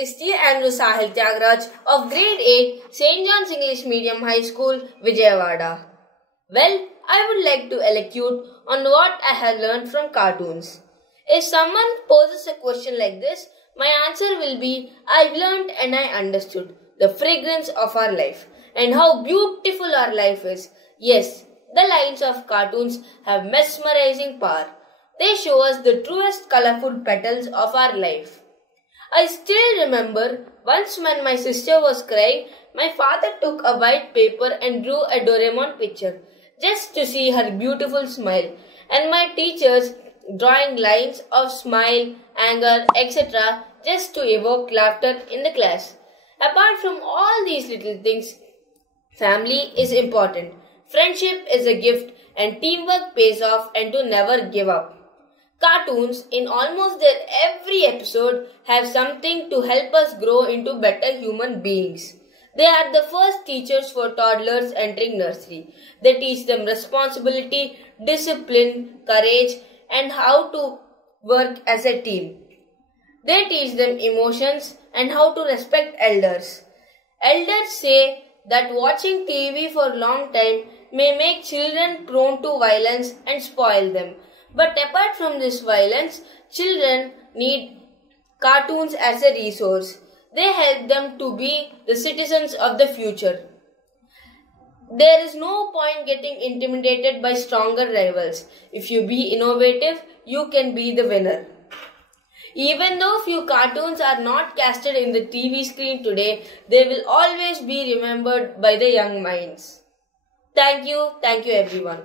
is T.Andrew SAHIL Thyagaraj of Grade 8 St. John's English Medium High School, Vijayawada. Well, I would like to elucidate on what I have learned from cartoons. If someone poses a question like this, my answer will be, I've learned and I understood the fragrance of our life and how beautiful our life is. Yes, the lines of cartoons have mesmerizing power. They show us the truest colorful petals of our life. I still remember once when my sister was crying, my father took a white paper and drew a Doraemon picture just to see her beautiful smile, and my teachers drawing lines of smile, anger, etc. just to evoke laughter in the class. Apart from all these little things, family is important, friendship is a gift, and teamwork pays off, and to never give up. Cartoons in almost their every episode have something to help us grow into better human beings. They are the first teachers for toddlers entering nursery. They teach them responsibility, discipline, courage, and how to work as a team. They teach them emotions and how to respect elders. Elders say that watching TV for a long time may make children prone to violence and spoil them. But apart from this violence, children need cartoons as a resource. They help them to be the citizens of the future. There is no point getting intimidated by stronger rivals. If you be innovative, you can be the winner. Even though few cartoons are not casted in the TV screen today, they will always be remembered by the young minds. Thank you everyone.